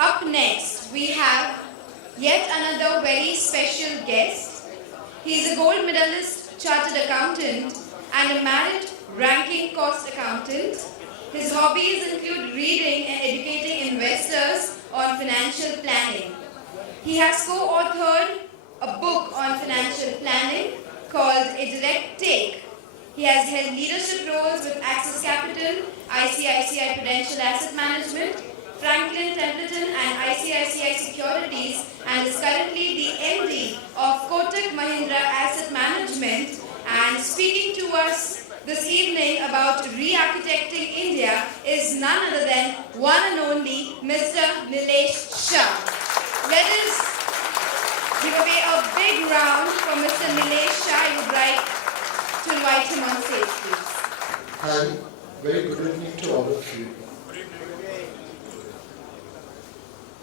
Up next, we have yet another very special guest. He is a gold medalist chartered accountant and a married ranking cost accountant. His hobbies include reading and educating investors on financial planning. He has co-authored a book on financial planning called A Direct Take. He has held leadership roles with Axis Capital, ICICI Prudential Asset Management, Franklin Templeton and ICICI Securities, and is currently the MD of Kotak Mahindra Asset Management. And speaking to us this evening about re-architecting India is none other than one and only Mr. Nilesh Shah. Let us give away a big round for Mr. Nilesh Shah. I would like to invite him on stage, please. Hi, very good evening to all of you.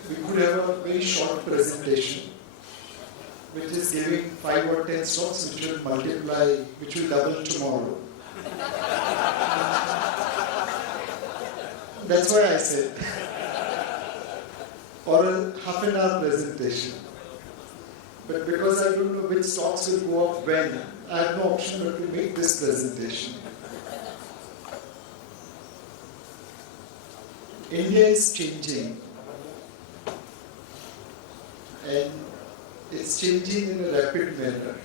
We could have a very short presentation, which is giving 5 or 10 stocks, which will multiply, which will double tomorrow. That's why I said, or a half an hour presentation. But because I don't know which stocks will go up when, I have no option but to make this presentation. India is changing, and it's changing in a rapid manner.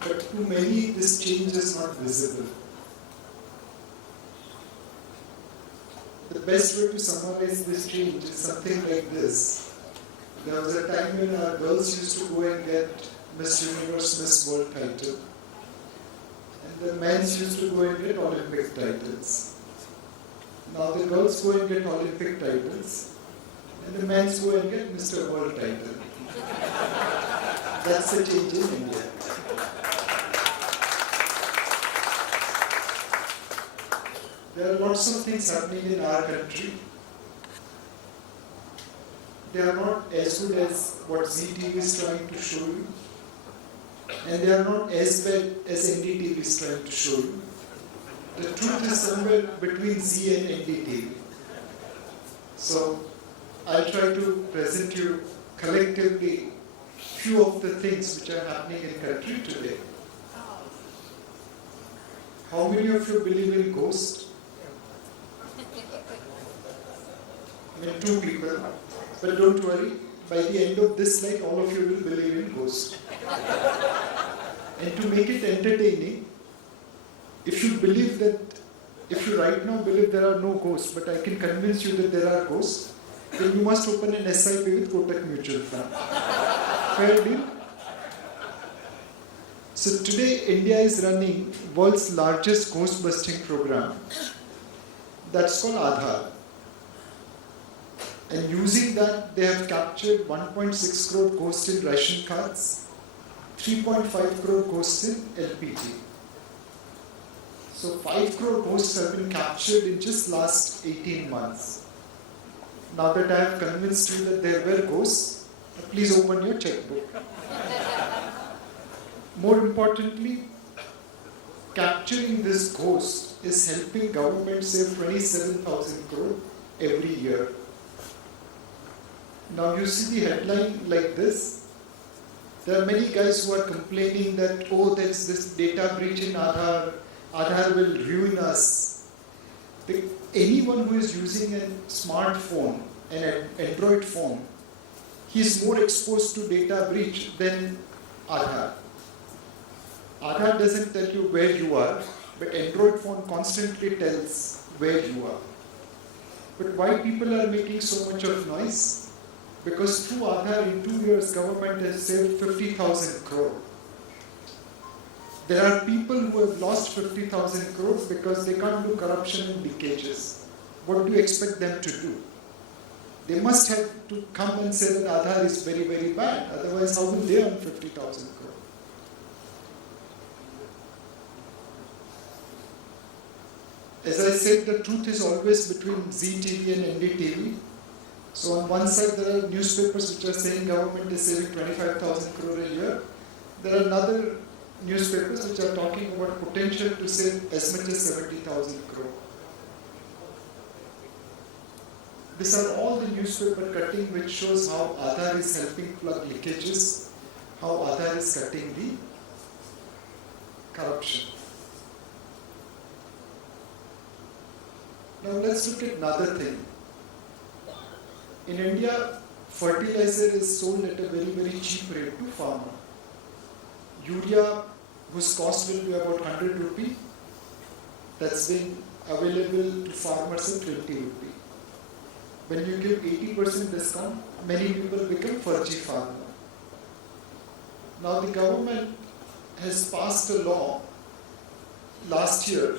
But to many, this change is not visible. The best way to summarize this change is something like this. There was a time when our girls used to go and get Miss Universe, Miss World title. And the men used to go and get Olympic titles. Now the girls go and get Olympic titles. And the men go and get Mr. World title. That's the change in India. There are lots of things happening in our country. They are not as good as what ZTV is trying to show you, and they are not as bad as NDTV is trying to show you. The truth is somewhere between Z and NDTV. So I'll try to present you collectively few of the things which are happening in country today. How many of you believe in ghosts? I mean, 2 people. But don't worry, by the end of this slide, all of you will believe in ghosts. And to make it entertaining, if you believe that, if you right now believe there are no ghosts, but I can convince you that there are ghosts, then you must open an SIP with Kotak Mutual Fund. Fair deal? So today, India is running world's largest ghost busting program. That's called Aadhaar. And using that, they have captured 1.6 crore ghosts in ration cards, 3.5 crore ghosts in LPG. So 5 crore ghosts have been captured in just last 18 months. Now that I have convinced you that there were ghosts, please open your checkbook. More importantly, capturing this ghost is helping government save 27,000 crore every year. Now you see the headline like this. There are many guys who are complaining that, oh, there is this data breach in Aadhaar. Aadhaar will ruin us. Anyone who is using a smartphone, an Android phone, he is more exposed to data breach than Aadhaar. Aadhaar doesn't tell you where you are, but Android phone constantly tells where you are. But why people are making so much of noise? Because through Aadhaar, in 2 years, government has saved 50,000 crore. There are people who have lost 50,000 crore because they can't do corruption and leakages. What do you expect them to do? They must have to come and say that Aadhaar is very, very bad. Otherwise, how will they earn 50,000 crore? As I said, the truth is always between ZTV and NDTV. So on one side, there are newspapers which are saying government is saving 25,000 crore a year. There are other newspapers which are talking about potential to save as much as 70,000 crore. These are all the newspaper cutting which shows how Aadhaar is helping plug leakages, how Aadhaar is cutting the corruption. Now let's look at another thing. In India, fertilizer is sold at a very, very cheap rate to farmer. Urea, whose cost will be about 100 rupee, that's been available to farmers at 20 rupee. When you give 80% discount, many people become Farji farmer. Now the government has passed a law last year.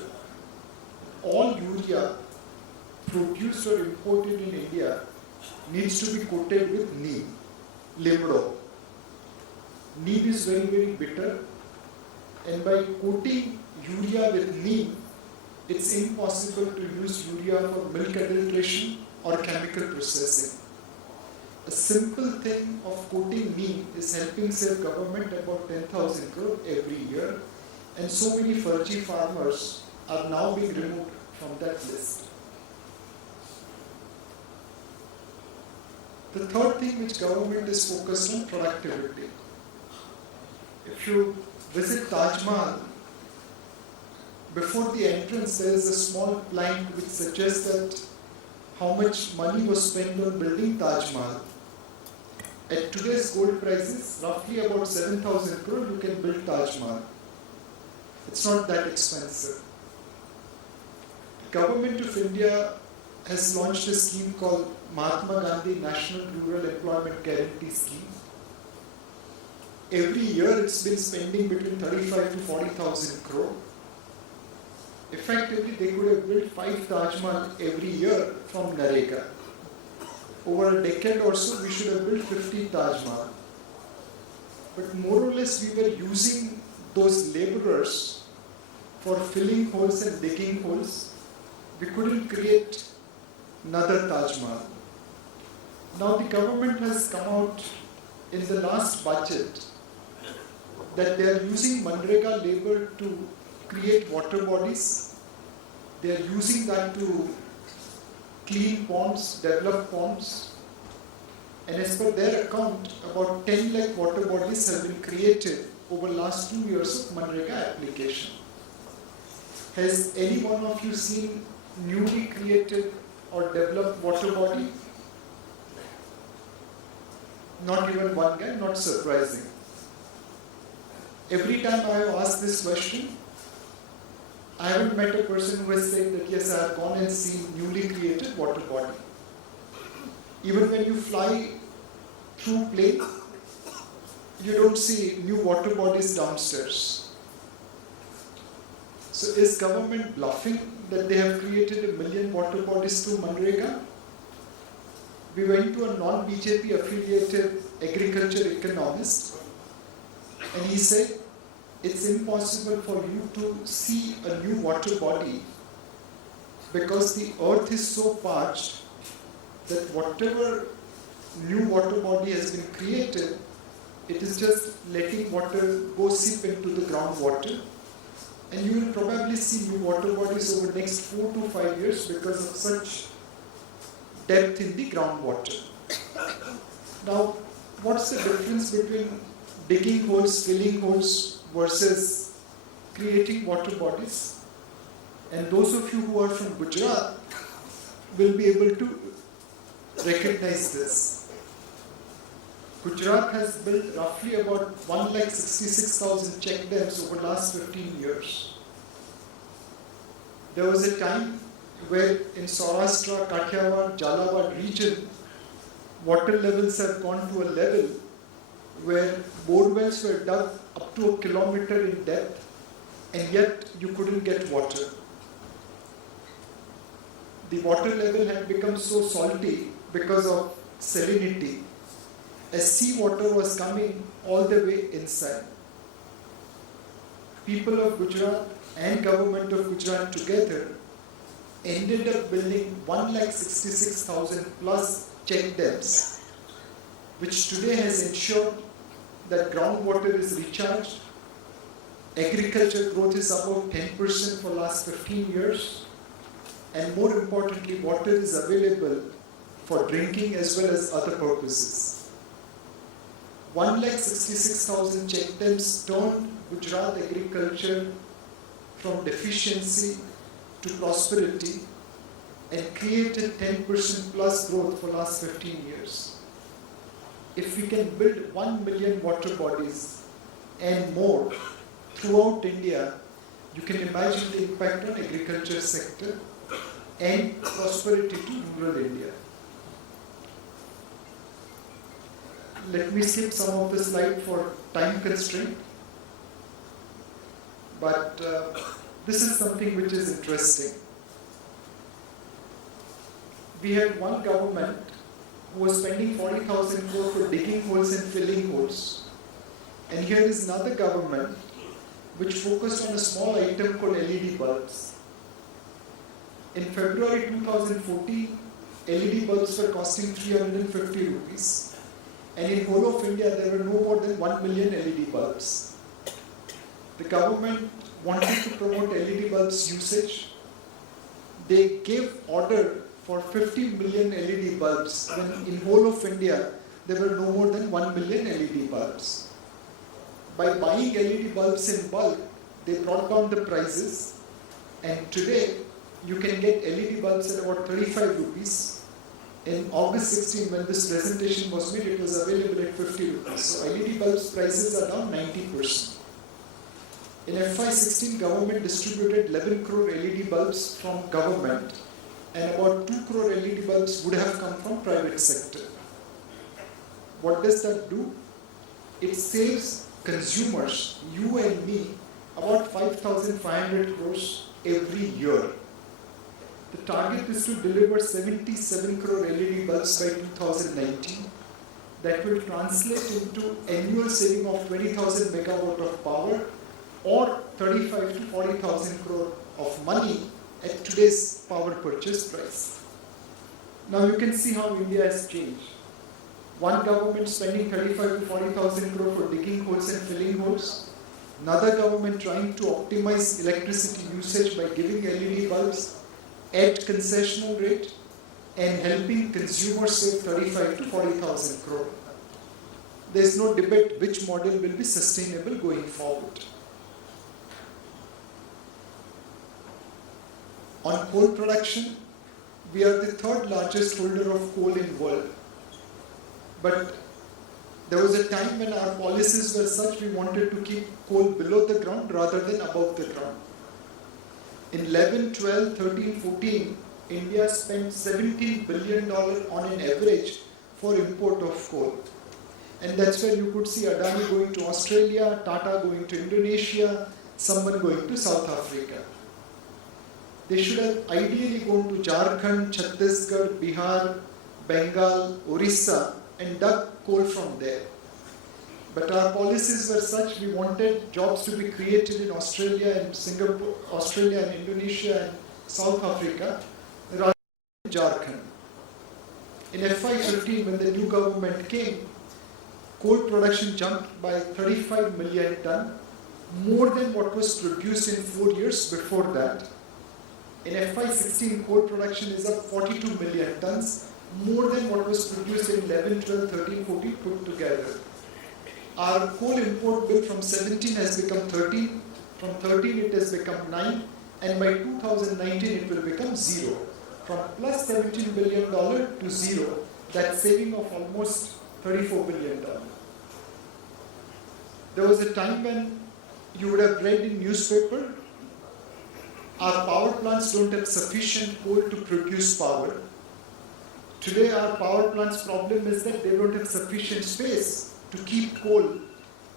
All urea produced or imported in India needs to be coated with neem, limdo. Neem is very, very bitter, and by coating urea with neem, it's impossible to use urea for milk adulteration or chemical processing. A simple thing of coating neem is helping save government about 10,000 crore every year, and so many Farji farmers are now being removed from that list. The third thing which government is focused on, productivity. If you visit Taj Mahal, before the entrance there is a small plank which suggests that how much money was spent on building Taj Mahal. At today's gold prices, roughly about 7,000 crore, you can build Taj Mahal. It's not that expensive. The Government of India has launched a scheme called Mahatma Gandhi National Rural Employment Guarantee Scheme. Every year it's been spending between 35 to 40,000 crore. Effectively, they could have built 5 Taj Mahal every year from Narega. Over a decade or so, we should have built 50 Taj Mahal. But more or less, we were using those laborers for filling holes and digging holes. We couldn't create another Taj Mahal. Now the government has come out in the last budget that they are using Manrega labor to create water bodies. They are using that to clean ponds, develop ponds. And as per their account, about 10 lakh water bodies have been created over the last 2 years of Manrega application. Has any one of you seen newly created or developed water body? Not even one guy, not surprising. Every time I have asked this question, I haven't met a person who has said that yes, I have gone and seen newly created water body. Even when you fly through plane, you don't see new water bodies downstairs. So is government bluffing that they have created 1 million water bodies through Manrega? We went to a non-BJP affiliated agriculture economist, and he said it's impossible for you to see a new water body because the earth is so parched that whatever new water body has been created, it is just letting water go seep into the groundwater, and you will probably see new water bodies over the next 4 to 5 years because of such depth in the groundwater. Now, what's the difference between digging holes, filling holes versus creating water bodies? And those of you who are from Gujarat will be able to recognize this. Gujarat has built roughly about 1,66,000 check dams over the last 15 years. There was a time where in Saurashtra, Kathiawar, Jalawad region, water levels have gone to a level where bore wells were dug up to a kilometer in depth, and yet you couldn't get water. The water level had become so salty because of salinity, as seawater was coming all the way inside. People of Gujarat and government of Gujarat together ended up building 1,66,000 plus check dams, which today has ensured that groundwater is recharged, agriculture growth is about 10% for last 15 years, and more importantly, water is available for drinking as well as other purposes. 1,66,000 check dams turned Gujarat agriculture from deficiency to prosperity and created 10% plus growth for last 15 years. If we can build 1 million water bodies and more throughout India, you can imagine the impact on agriculture sector and prosperity to rural India. Let me skip some of the slide for time constraint, but this is something which is interesting. We had one government who was spending 40,000 crore for digging holes and filling holes. And here is another government which focused on a small item called LED bulbs. In February 2014, LED bulbs were costing 350 rupees. And in whole of India, there were no more than 1 million LED bulbs. The government wanted to promote LED bulbs usage. They gave order for 50 million LED bulbs when in whole of India, there were no more than 1 million LED bulbs. By buying LED bulbs in bulk, they brought down the prices, and today you can get LED bulbs at about 35 rupees. In August 16, when this presentation was made, it was available at 50 rupees. So LED bulbs prices are down 90%. In FY16, government distributed 11 crore LED bulbs from government, and about 2 crore LED bulbs would have come from private sector. What does that do? It saves consumers, you and me, about 5,500 crores every year. The target is to deliver 77 crore LED bulbs by 2019. That will translate into annual saving of 20,000 megawatt of power or 35 to 40,000 crore of money at today's power purchase price. Now you can see how India has changed. One government spending 35 to 40,000 crore for digging holes and filling holes. Another government trying to optimize electricity usage by giving LED bulbs at concessional rate and helping consumers save 35 to 40,000 crore. There is no debate which model will be sustainable going forward. On coal production, we are the third largest holder of coal in the world. But there was a time when our policies were such we wanted to keep coal below the ground rather than above the ground. In 11, 12, 13, 14, India spent $17 billion on an average for import of coal. And that's where you could see Adani going to Australia, Tata going to Indonesia, someone going to South Africa. They should have ideally gone to Jharkhand, Chhattisgarh, Bihar, Bengal, Orissa and dug coal from there. But our policies were such we wanted jobs to be created in Australia and Singapore, Australia and Indonesia and South Africa rather than Jharkhand. In FY15, when the new government came, coal production jumped by 35 million ton, more than what was produced in 4 years before that. In FY16, coal production is up 42 million tons, more than what was produced in 11, 12, 13, 14 put together. Our coal import bill from 17 has become 13, from 13 it has become 9, and by 2019 it will become 0. From plus $17 billion to 0, that's saving of almost $34 billion. There was a time when you would have read in newspaper, our power plants don't have sufficient coal to produce power. Today our power plants' problem is that they don't have sufficient space to keep coal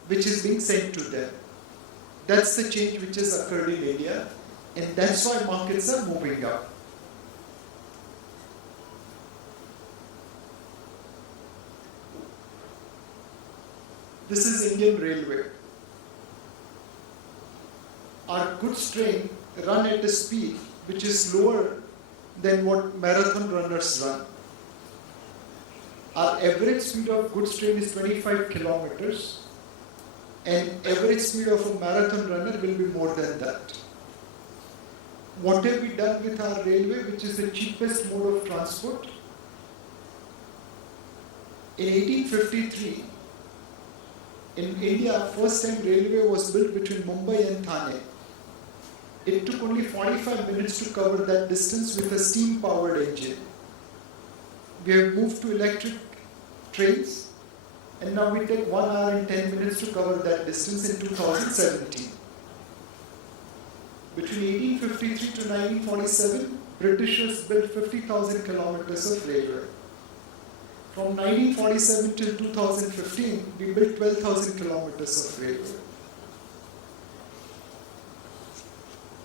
which is being sent to them. That's the change which has occurred in India, and that's why markets are moving up. This is Indian Railway. Our goods train run at a speed which is lower than what marathon runners run. Our average speed of goods train is 25 kilometers, and average speed of a marathon runner will be more than that. What have we done with our railway, which is the cheapest mode of transport? In 1853, in India, first time railway was built between Mumbai and Thane. It took only 45 minutes to cover that distance with a steam-powered engine. We have moved to electric trains, and now we take 1 hour and 10 minutes to cover that distance in 2017. Between 1853 to 1947, Britishers built 50,000 kilometers of railway. From 1947 till 2015, we built 12,000 kilometers of railway.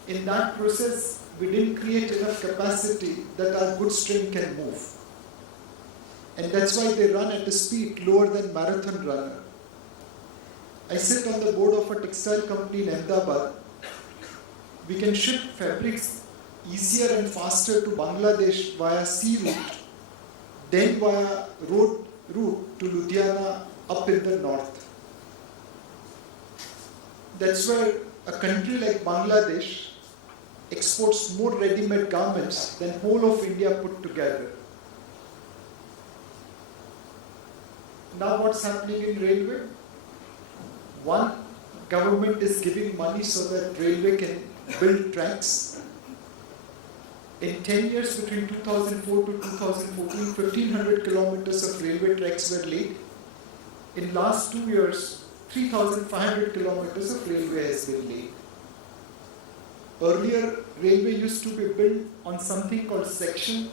In that process, we didn't create enough capacity that our goods train can move. And that's why they run at a speed lower than marathon runner. I sit on the board of a textile company in Ahmedabad. We can ship fabrics easier and faster to Bangladesh via sea route than via road route to Ludhiana up in the north. That's where a country like Bangladesh exports more ready-made garments than whole of India put together. Now what's happening in railway? One, government is giving money so that railway can build tracks. In 10 years between 2004 to 2014, 1,500 kilometers of railway tracks were laid. In last 2 years, 3,500 kilometers of railway has been laid. Earlier, railway used to be built on something called section.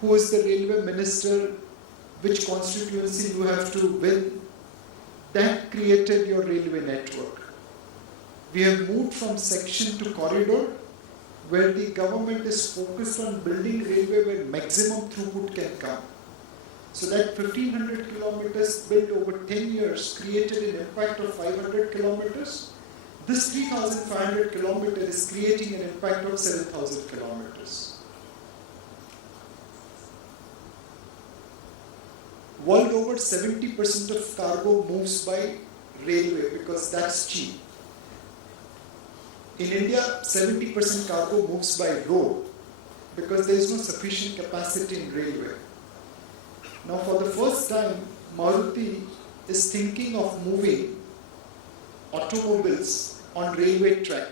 Who was the railway minister? Which constituency you have to win? That created your railway network. We have moved from section to corridor, where the government is focused on building railway where maximum throughput can come. So that 1,500 kilometers built over 10 years created an impact of 500 kilometers. This 3,500 kilometers is creating an impact of 7,000 kilometers. World over, 70% of cargo moves by railway because that's cheap. In India, 70% cargo moves by road because there is no sufficient capacity in railway. Now, for the first time, Maruti is thinking of moving automobiles on railway track.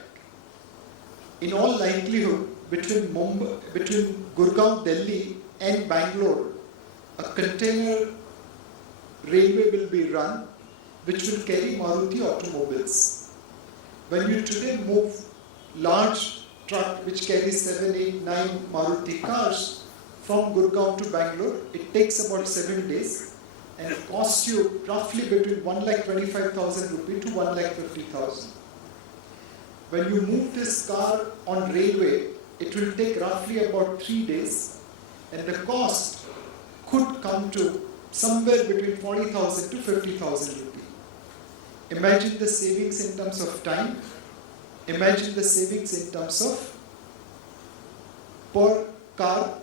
In all likelihood, between Gurgaon, Delhi and Bangalore, a container railway will be run which will carry Maruti automobiles. When you today move large truck which carries 7, 8, 9 Maruti cars from Gurgaon to Bangalore, it takes about 7 days and costs you roughly between 1,25,000 rupee to 1,50,000. When you move this car on railway, it will take roughly about 3 days and the cost could come to somewhere between 40,000 to 50,000 rupee. Imagine the savings in terms of time. Imagine the savings in terms of per car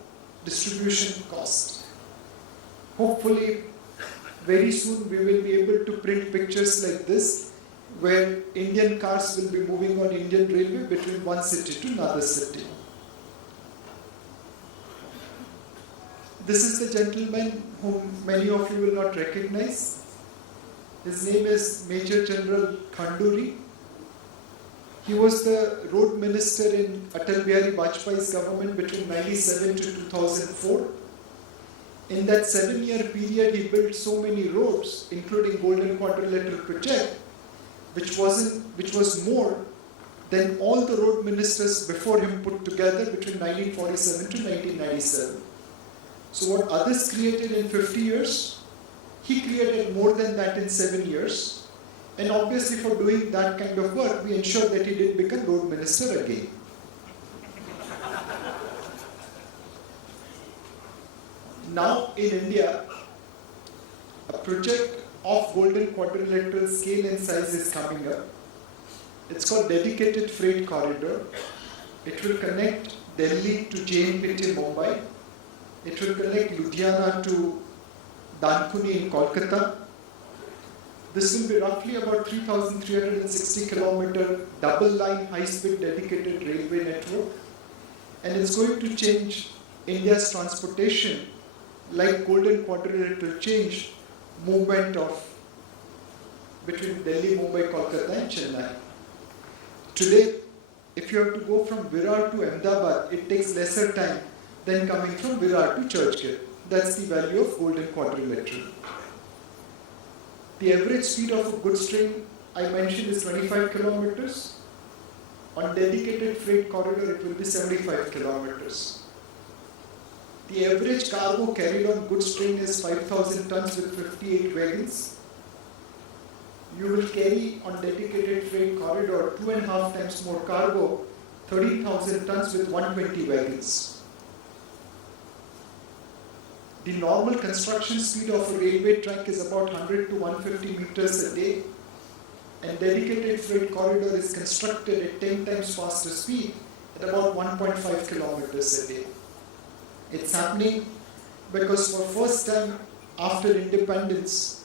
distribution cost. Hopefully, very soon we will be able to print pictures like this, where Indian cars will be moving on Indian railway between one city to another city. This is the gentleman whom many of you will not recognize. His name is Major General Khanduri. He was the road minister in Atal Bihari Vajpayee's government between 1997 to 2004. In that 7-year period, he built so many roads, including Golden Quadrilateral project, which was more than all the road ministers before him put together between 1947 to 1997. So what others created in 50 years, he created more than that in 7 years. And obviously for doing that kind of work, we ensured that he didn't become road minister again. Now in India, a project of Golden Quadrilateral scale and size is coming up. It's called Dedicated Freight Corridor. It will connect Delhi to JNPT Mumbai. It will connect Ludhiana to Dankuni in Kolkata. This will be roughly about 3,360 kilometer double line high-speed dedicated railway network, and it's going to change India's transportation like Golden Quadrilateral, it will change movement of between Delhi, Mumbai, Kolkata and Chennai. Today, if you have to go from Virar to Ahmedabad, it takes lesser time than coming from Virar to Churchgate. That's the value of Golden Quadrilateral. The average speed of a goods train I mentioned is 25 kilometers. On dedicated freight corridor, it will be 75 kilometers. The average cargo carried on goods train is 5,000 tons with 58 wagons. You will carry on dedicated freight corridor 2.5 times more cargo, 13,000 tons with 120 wagons. The normal construction speed of a railway track is about 100 to 150 meters a day, and dedicated freight corridor is constructed at 10 times faster speed at about 1.5 kilometers a day. It's happening because for first time after independence,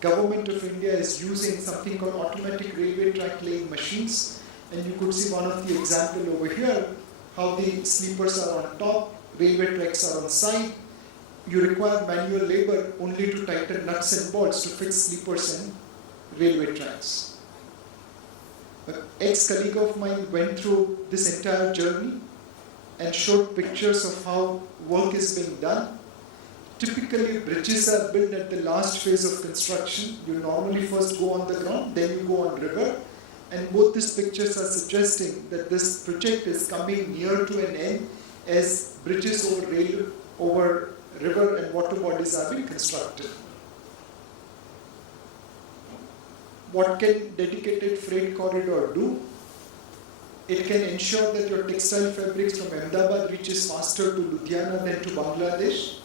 Government of India is using something called automatic railway track laying machines, and you could see one of the example over here, how the sleepers are on top, railway tracks are on side. You require manual labor only to tighten nuts and bolts to fix sleepers and railway tracks. An ex-colleague of mine went through this entire journey and showed pictures of how work is being done. Typically, bridges are built at the last phase of construction. You normally first go on the ground, then you go on river. And both these pictures are suggesting that this project is coming near to an end as bridges over river and water bodies are being constructed. What can dedicated freight corridor do? It can ensure that your textile fabrics from Ahmedabad reaches faster to Ludhiana than to Bangladesh,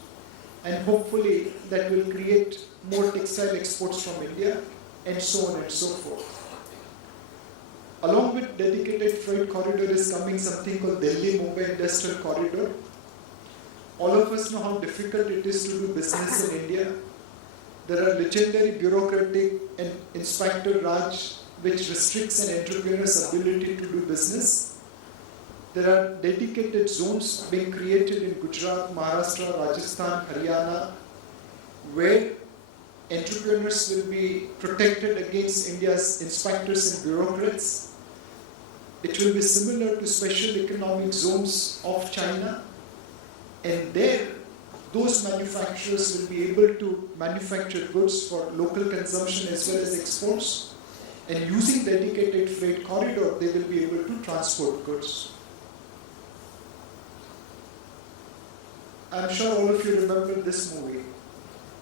and hopefully that will create more textile exports from India, and so on and so forth. Along with dedicated freight corridor is coming something called Delhi-Mumbai Industrial Corridor. All of us know how difficult it is to do business in India. There are legendary bureaucratic and inspector Raj which restricts an entrepreneur's ability to do business. There are dedicated zones being created in Gujarat, Maharashtra, Rajasthan, Haryana, where entrepreneurs will be protected against India's inspectors and bureaucrats. It will be similar to special economic zones of China, and there those manufacturers will be able to manufacture goods for local consumption as well as exports. And using dedicated freight corridor, they will be able to transport goods. I'm sure all of you remember this movie.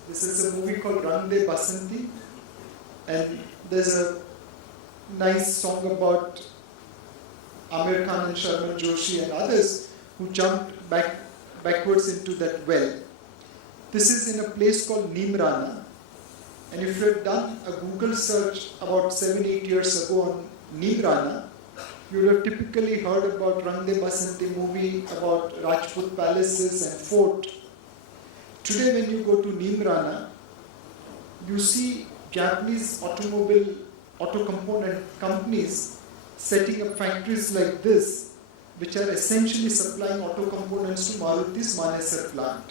This is a movie called Rang De Basanti, and there's a nice song about Amir Khan and Sharman Joshi and others who jumped backwards into that well. This is in a place called Neemrana. And if you had done a Google search about 7-8 years ago on Neemrana, you would have typically heard about Rang De Basanti movie, about Rajput palaces and fort. Today when you go to Neemrana, you see Japanese auto component companies setting up factories like this, which are essentially supplying auto components to Maruti's Manesar plant.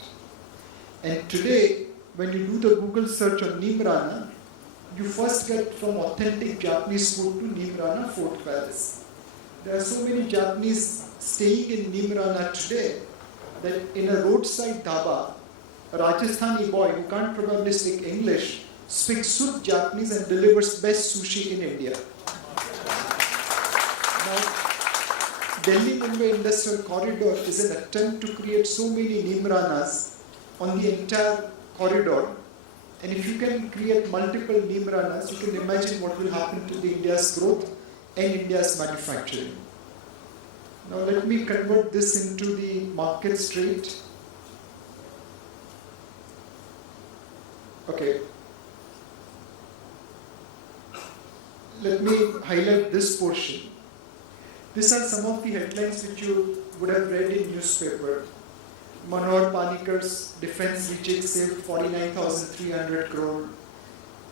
And today, when you do the Google search on Neemrana, you first get from authentic Japanese food to Neemrana Fort Palace. There are so many Japanese staying in Neemrana today that in a roadside dhaba, a Rajasthani boy who can't probably speak English speaks Sud Japanese and delivers best sushi in India. Now, Delhi-Mumbai Industrial Corridor is an attempt to create so many Neemranas on the entire corridor, and if you can create multiple Neemranas, you can imagine what will happen to the India's growth and India's manufacturing. Now let me convert this into the market straight. Okay. Let me highlight this portion. These are some of the headlines which you would have read in newspaper. Manohar Panikar's defense reject saved 49,300 crore.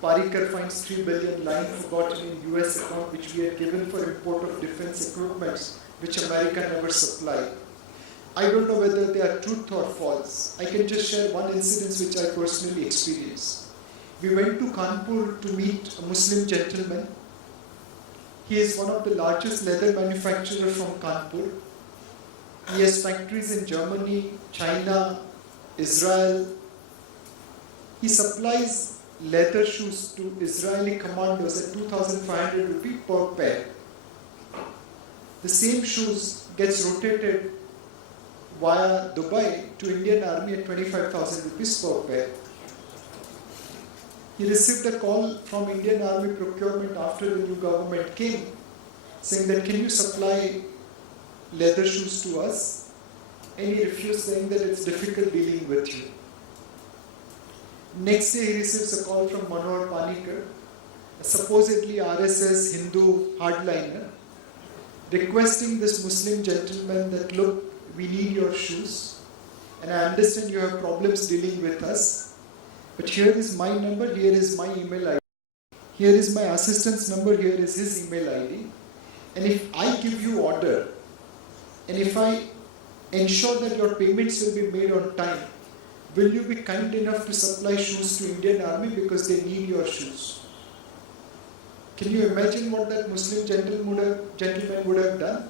Parikar finds 3 billion line forgotten in US account which we had given for import of defense equipments which America never supplied. I don't know whether they are truth or false. I can just share one incident which I personally experienced. We went to Kanpur to meet a Muslim gentleman. He is one of the largest leather manufacturers from Kanpur. He has factories in Germany, China, Israel. He supplies leather shoes to Israeli commandos at 2,500 rupees per pair. The same shoes gets rotated via Dubai to Indian Army at 25,000 rupees per pair. He received a call from Indian Army procurement after the new government came, saying that can you supply leather shoes to us? And he refused, saying that it's difficult dealing with you. Next day he receives a call from Manohar Panikar, a supposedly RSS Hindu hardliner, requesting this Muslim gentleman that look, we need your shoes and I understand you have problems dealing with us. But here is my number, here is my email ID. Here is my assistant's number, here is his email ID. And if I give you order, and if I ensure that your payments will be made on time, will you be kind enough to supply shoes to Indian Army because they need your shoes? Can you imagine what that Muslim gentleman would have done?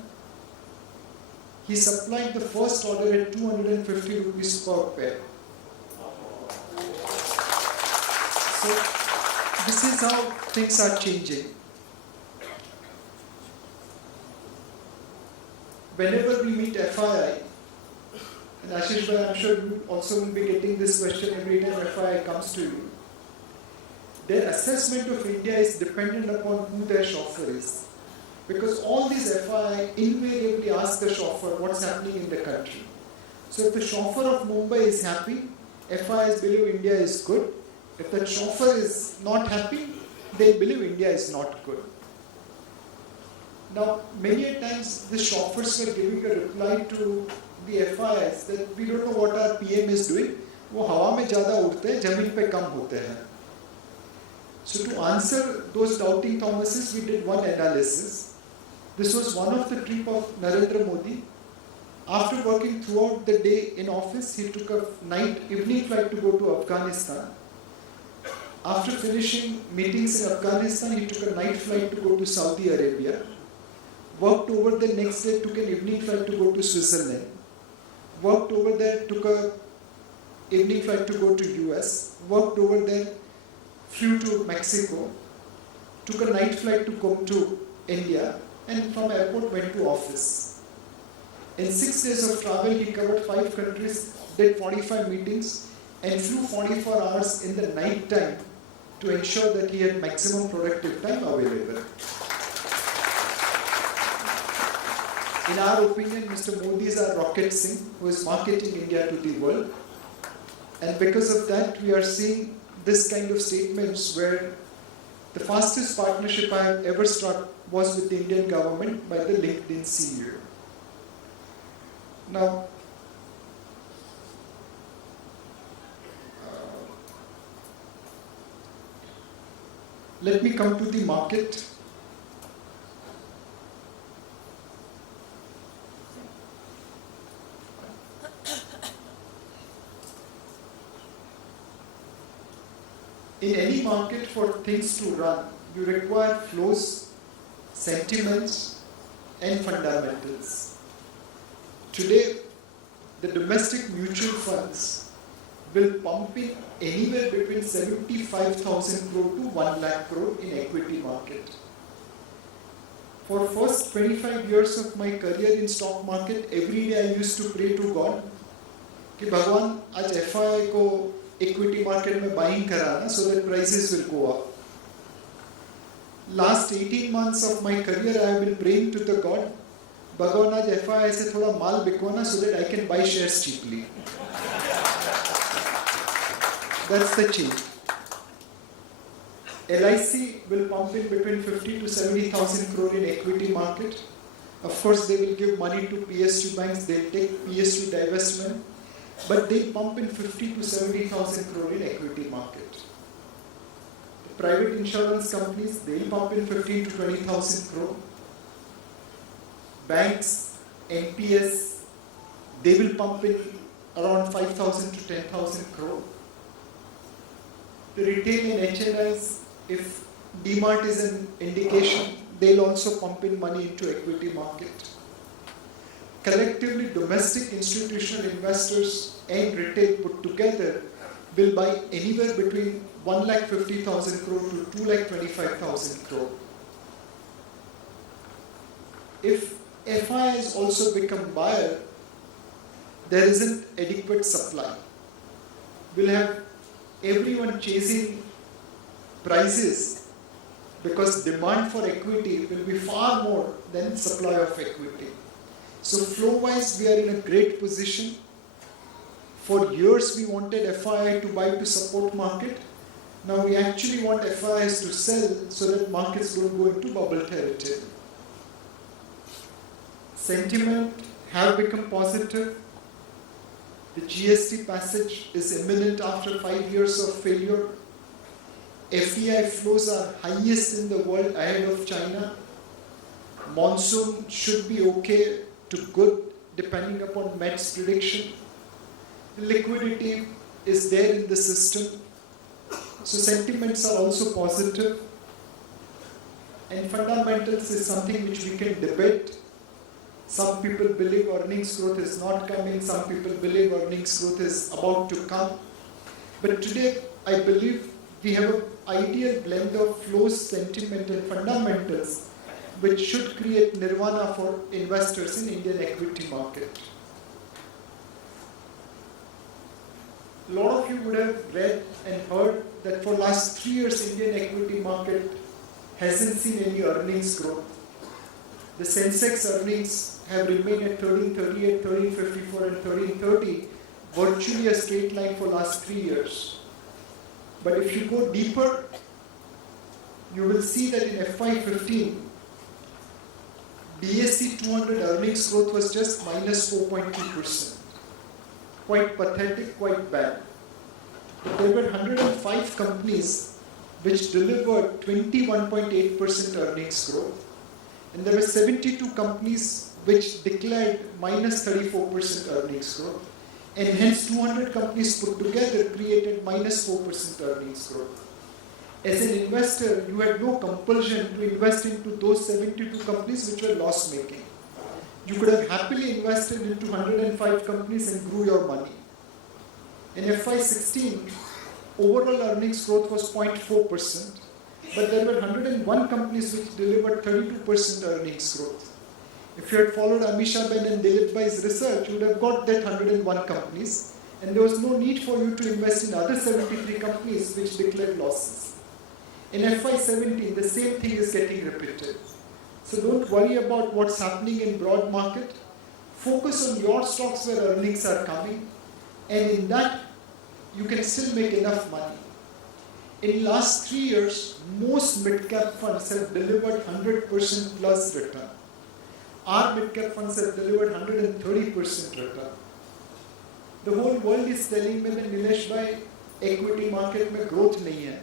He supplied the first order at 250 rupees per pair. So, this is how things are changing. Whenever we meet FII, and Ashish bhai, I'm sure you also will be getting this question every time FII comes to you, their assessment of India is dependent upon who their chauffeur is. Because all these FII invariably ask the chauffeur what's happening in the country. So if the chauffeur of Mumbai is happy, FIIs believe India is good. If the chauffeur is not happy, they believe India is not good. Now, many a times the chauffeurs were giving a reply to the FIIs that we don't know what our PM is doing. वो हवा में ज़्यादा उड़ते हैं, ज़मीन पे कम होते हैं. So to answer those doubting Thomases, we did one analysis. This was one of the trip of Narendra Modi. After working throughout the day in office, he took a evening flight to go to Afghanistan. After finishing meetings in Afghanistan, he took a night flight to go to Saudi Arabia. Worked over the next day, took an evening flight to go to Switzerland. Worked over there, took a evening flight to go to US. Worked over there, flew to Mexico. Took a night flight to come to India. And from airport went to office. In 6 days of travel, he covered 5 countries, did 45 meetings, and flew 44 hours in the night time to ensure that he had maximum productive time available. In our opinion, Mr. Modi is our rocket Singh who is marketing India to the world. And because of that, we are seeing this kind of statements where the fastest partnership I have ever struck was with the Indian government by the LinkedIn CEO. Now, let me come to the market. In any market, for things to run, you require flows, sentiments, and fundamentals. Today, the domestic mutual funds will pump in anywhere between 75,000 crore to 1 lakh crore in equity market. For first 25 years of my career in stock market, every day I used to pray to God कि भगवान आज FII को equity market में buying कराना so that prices will go up. Last 18 months of my career I have been praying to the God, भगवान आज FII से थोड़ा माल बिकवाना so that I can buy shares cheaply. That's the change. LIC will pump in between 50 to 70,000 crore in equity market. Of course, they will give money to PSU banks, they'll take PSU divestment, but they pump in 50 to 70,000 crore in equity market. The private insurance companies, they'll pump in 15 to 20,000 crore. Banks, NPS, They will pump in around 5,000 to 10,000 crore. The retail and HNIs, if DMart is an indication, they'll also pump in money into equity market. Collectively, domestic institutional investors and retail put together will buy anywhere between 1,50,000 crore to 2,25,000 crore. If FIs also become buyer, there isn't adequate supply. We'll have everyone chasing prices because demand for equity will be far more than supply of equity. So flow-wise, we are in a great position. For years, we wanted FI to buy to support market. Now we actually want FIs to sell so that markets don't go into bubble territory. Sentiment have become positive. The GST passage is imminent after 5 years of failure. FDI flows are highest in the world ahead of China. Monsoon should be okay to good depending upon Met's prediction. Liquidity is there in the system. So sentiments are also positive. And fundamentals is something which we can debate. Some people believe earnings growth is not coming. Some people believe earnings growth is about to come. But today, I believe we have an ideal blend of flows, sentiment and fundamentals which should create nirvana for investors in Indian equity market. A lot of you would have read and heard that for last 3 years Indian equity market hasn't seen any earnings growth. The Sensex earnings have remained at 1338, 1354 and 1330, virtually a straight line for last 3 years. But if you go deeper, you will see that in FY15, BSE 200 earnings growth was just minus 4.2%. Quite pathetic, quite bad. But there were 105 companies which delivered 21.8% earnings growth. And there were 72 companies which declared minus 34% earnings growth. And hence 200 companies put together created minus 4% earnings growth. As an investor, you had no compulsion to invest into those 72 companies which were loss-making. You could have happily invested into 105 companies and grew your money. In FY16, overall earnings growth was 0.4%, but there were 101 companies which delivered 32% earnings growth. If you had followed Amisha Ben and Dilip Bhai's research, you would have got that 101 companies, and there was no need for you to invest in other 73 companies which declared losses. In FY17, the same thing is getting repeated. So don't worry about what's happening in broad market. Focus on your stocks where earnings are coming, and in that, you can still make enough money. In last 3 years, most mid-cap funds have delivered 100% plus return. Our mid-cap funds have delivered 130% return. The whole world is telling me that Nilesh bhai, equity market mein growth nahi hai.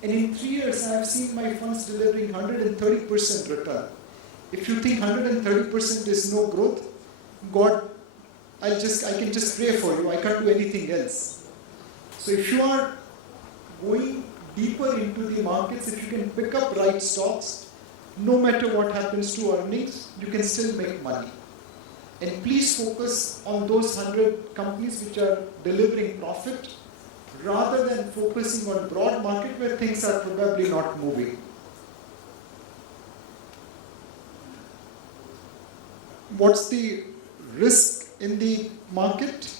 And in 3 years, I have seen my funds delivering 130% return. If you think 130% is no growth, God, I can just pray for you. I can't do anything else. So if you are going deeper into the markets, if you can pick up right stocks, no matter what happens to earnings, you can still make money. And please focus on those 100 companies which are delivering profit, rather than focusing on broad market where things are probably not moving. What's the risk in the market?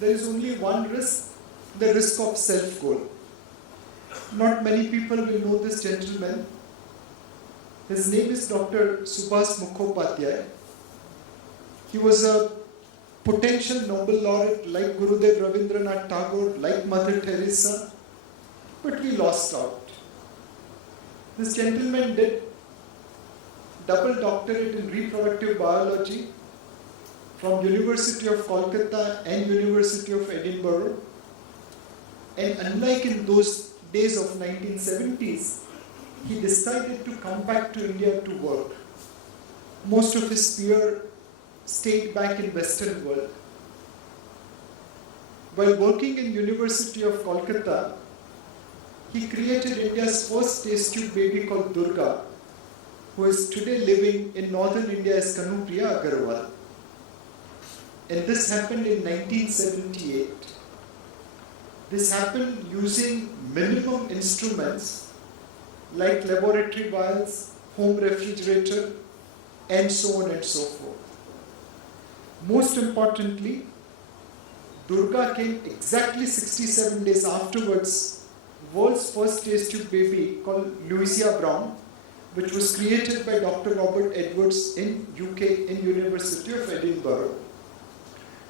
There is only one risk, the risk of self-goal. Not many people will know this gentleman. His name is Dr. Subhas Mukhopadhyay. He was a potential Nobel laureate like Gurudev Rabindranath Tagore, like Mother Teresa, but we lost out. This gentleman did double doctorate in reproductive biology from University of Kolkata and University of Edinburgh. And unlike in those days of 1970s, he decided to come back to India to work. Most of his peers stayed back in Western world. While working in University of Kolkata, he created India's first test tube baby called Durga, who is today living in northern India as Kanupriya Agarwal. And this happened in 1978. This happened using minimum instruments like laboratory vials, home refrigerator, and so on and so forth. Most importantly, Durga came exactly 67 days afterwards, world's first test tube baby called Louisa Brown, which was created by Dr. Robert Edwards in UK in University of Edinburgh.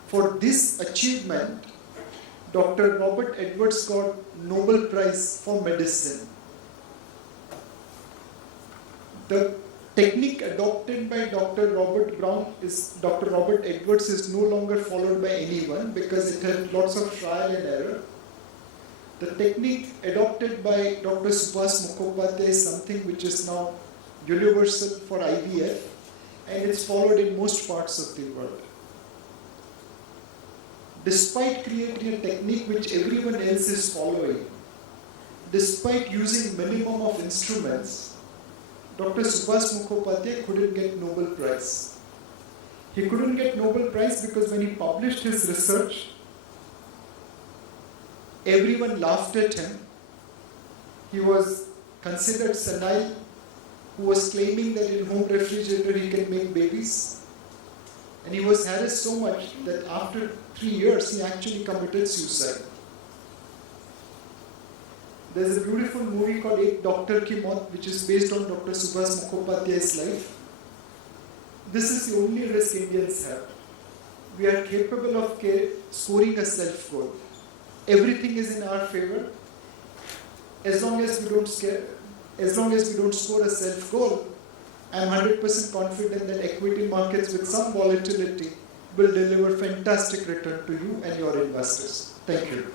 For this achievement, Dr. Robert Edwards got Nobel Prize for Medicine. The technique adopted by Dr. Robert Edwards is no longer followed by anyone because it had lots of trial and error. The technique adopted by Dr. Subhas Mukhopadhyay is something which is now universal for IVF, and it's followed in most parts of the world. Despite creating a technique which everyone else is following, despite using minimum of instruments, Dr. Subhas Mukhopadhyay couldn't get Nobel Prize. He couldn't get Nobel Prize because when he published his research, everyone laughed at him. He was considered senile, who was claiming that in home refrigerator he can make babies. And he was harassed so much that after 3 years he actually committed suicide. There's a beautiful movie called Ek Doctor Ki Maut, which is based on Dr. Subhas Mukhopadhyay's life. This is the only risk Indians have. We are capable of scoring a self-goal. Everything is in our favor. As long as we don't score a self-goal, I am 100% confident that equity markets with some volatility will deliver fantastic return to you and your investors. Thank you.